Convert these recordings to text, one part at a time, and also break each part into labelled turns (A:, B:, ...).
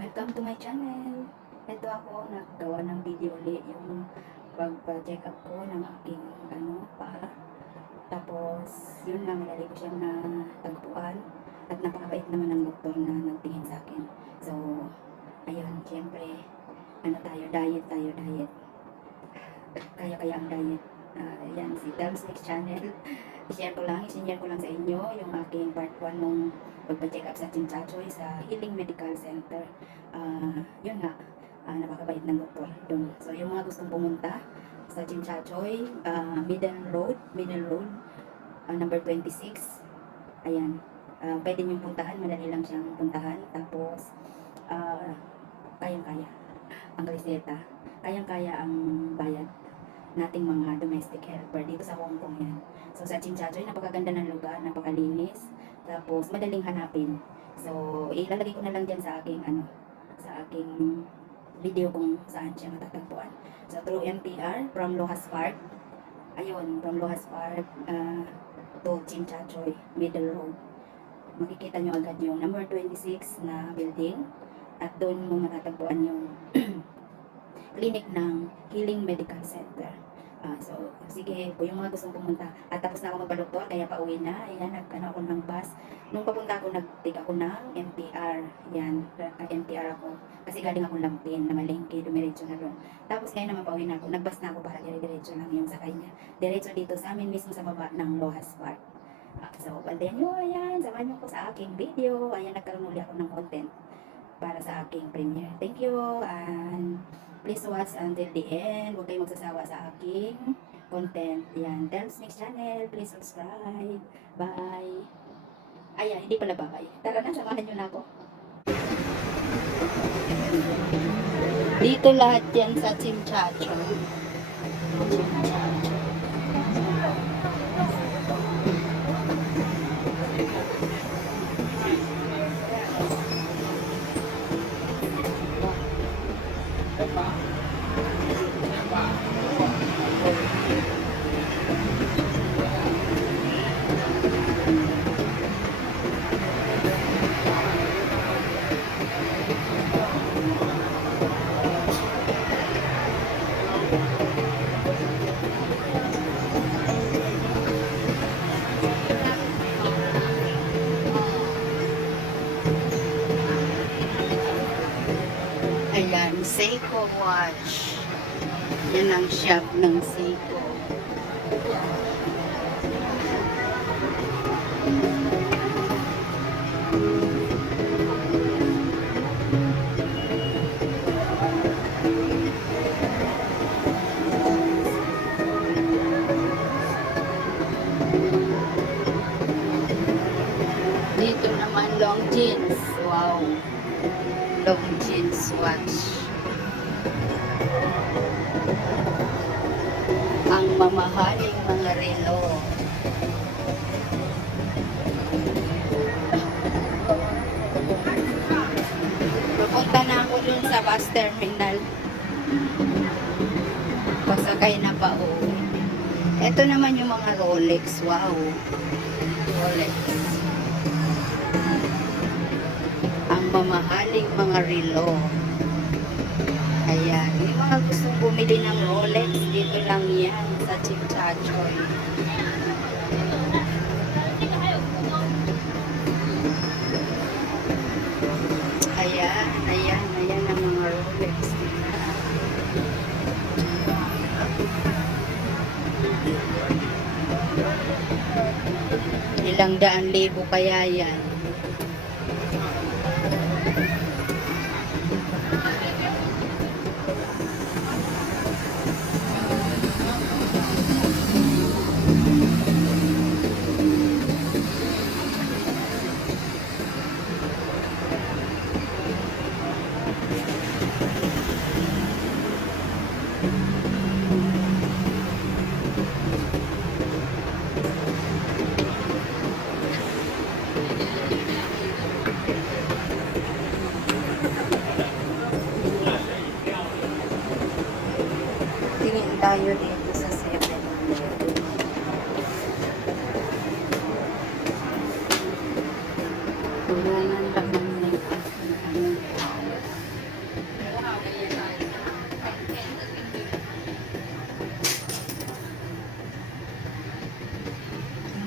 A: Welcome to my channel. Ito ako, naggawa ng video ulit yung pagpa-check up ko ng aking ano, paa. Tapos, yun lang, nilali ko siyang na tagpuan. At napakabait naman ng doktor na nagtingin sa akin. So, ayun, siyempre, ano tayo, diet tayo, diet. Kaya-kaya ang diet. Ah, yan, si Terms Next Channel. I-share ko lang, i-share ko lang sa inyo yung aking part 1 nung pagpa-check up sa Chinchachoy sa Healing Medical Center. Ah, yun nga, ah, napakabait ng doktor doon. So, yung mga gustong pumunta sa Chinchachoy, ah, Middle Road, Middle Road, ah, number 26. Ayan. Ah, pwede niyong puntahan, madali lang siyang puntahan. Tapos, ah, kayang-kaya ang reseta. Kayang-kaya ang bayad nating mga domestic helper dito sa Hong Kong yan. So sa Chinchachoy, napakaganda ng lugar, napakalinis. Tapos madaling hanapin. So ilalagay ko na lang dyan sa aking ano, sa aking video kung saan siya matatagpuan. So through MTR from Lohas Park. Ayun, from Lohas Park uh, to Chinchachoy, Middle Road. Makikita nyo agad yung number 26 na building. At doon mo matatagpuan yung clinic ng Healing Medical Center. Sige po, yung mga gustong pumunta. At tapos na ako magpa-doktor, kaya pauwi na. Ayan, nagkano ako ng bus. Nung papunta ako, nag-take ako ng MTR. Yan, uh, MTR ako. Kasi galing ako lampin na malengke, dumiretso na doon. Tapos ngayon naman pauwi na ako, nag-bus na ako para dire-diretso lang yung sakay niya. Diretso dito sa amin mismo sa baba ng Lohas Park. So, bantayan nyo, ayan, samahan nyo ko sa aking video. Ayan, nagkaroon ulit ako ng content para sa aking premiere. Thank you, and please watch until the end. Huwag kayong magsasawa sa aking content. Yan. Terms Mix Channel. Please subscribe. Bye. Ayan, hindi pala bye. Tara na, samahan nyo na ako. Dito lahat yan sa Chimchacho. Chimchacho. Ayan, Seiko watch. Yan ang shop ng Seiko. Sa bus terminal. Pasakay na pa uwi. Ito naman yung mga Rolex. Wow. Rolex. Ang mamahaling mga relo. Ayan. Yung mga gustong bumili ng Rolex, dito lang yan sa Chimchachoy. Ilang daan libo kaya yan. Tingin tayo dito sa 7. Tulungan lang ng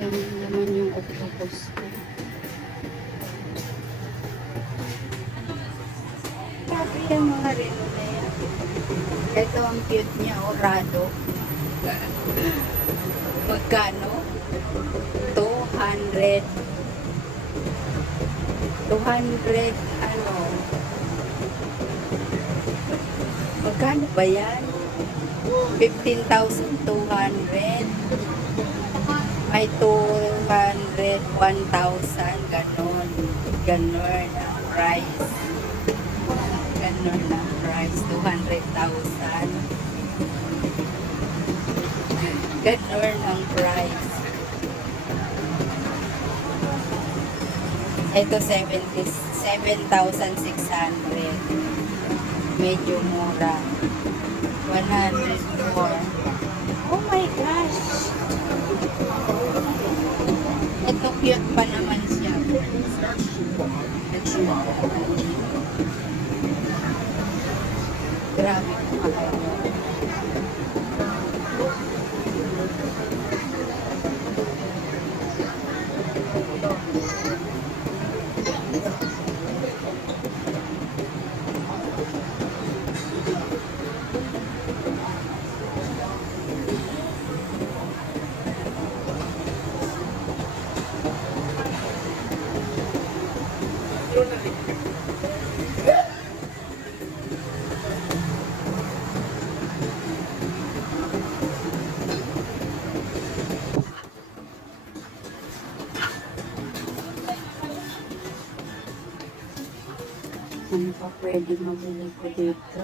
A: Ayan
B: naman yung octopus ko. Na yan. Ito ang cute niya, orado. Magkano? 200 200 ano magkano ba yan? 15,200 may 200 1,000 ganon ganon ang price ganon price 200,000 ganon ang price. Ito 70 7,600 medyo mura. 100 more. Oh my gosh. Ito cute pa naman siya grabe Ano pa pwede mabili ko dito?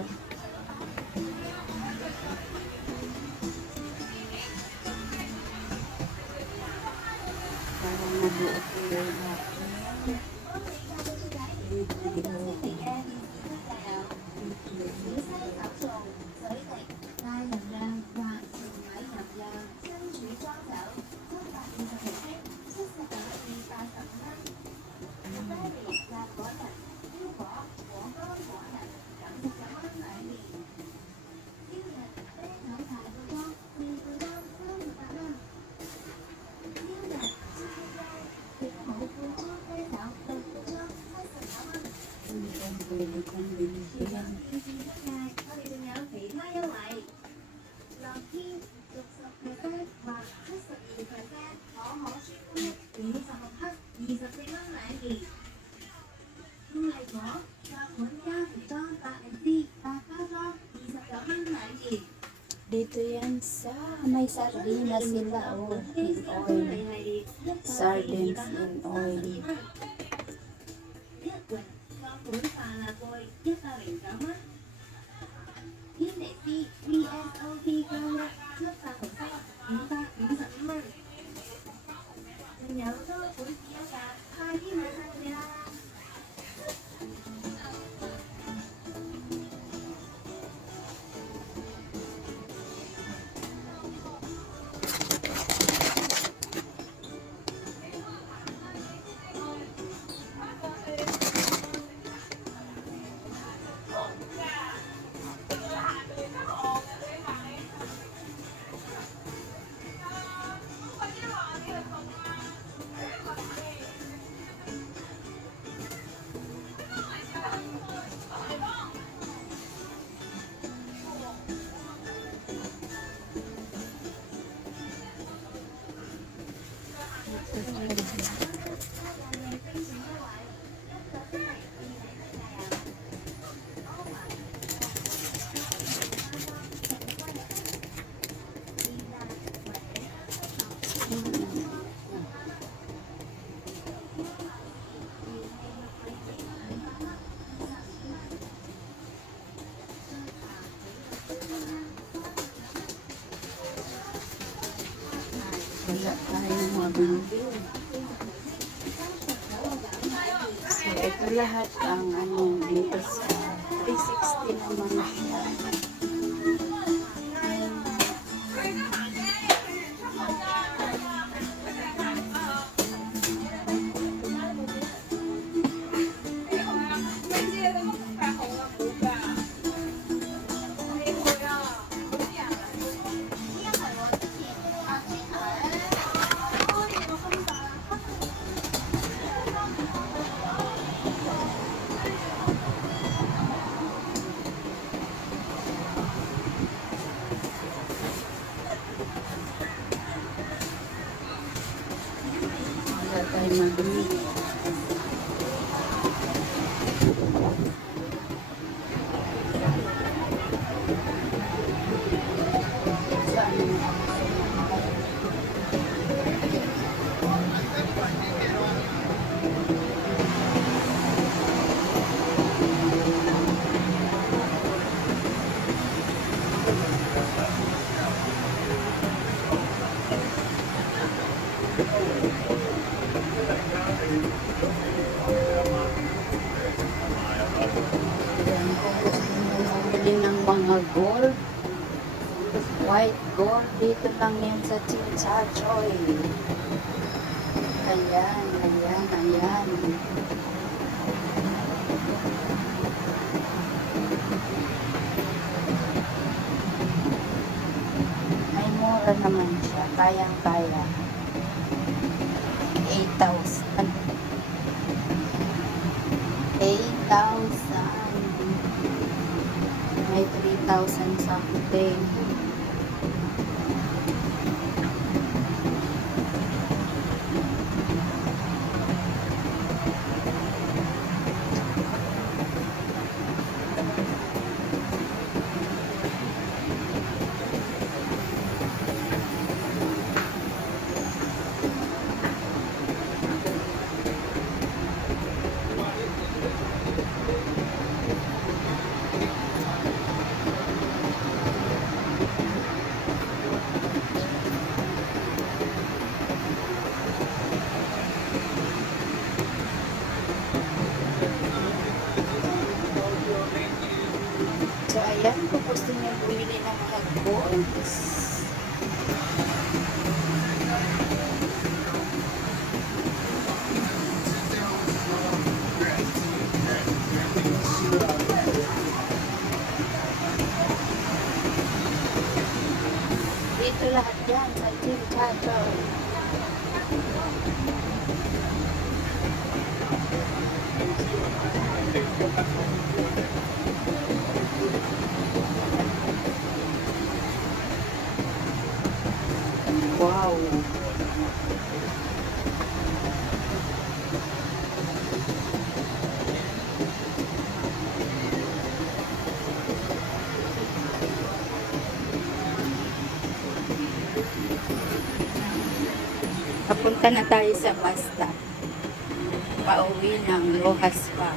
B: Dito yan sa may sardinas sila oh, in oil. Sardines in oil. உருவான போய் இயக்கவின்றமா இன்றைக்கு BSOP Congress 出發紅包五百五
A: 十蚊，仲有。 네, 알겠습니다. Wala tayong mabili. So, ito lahat ang ano sa 360 naman. 嗯 sa Chinchachoy. Ayan, ayan, ayan. May mura naman siya, kayang-kaya. 8,000. 8,000. May 3,000 something. So, ayan, kung gusto niyo bumili ng mga goals. Dito lahat yan sa Wow. Papunta na tayo sa basta. Pauwi ng Rojas pa.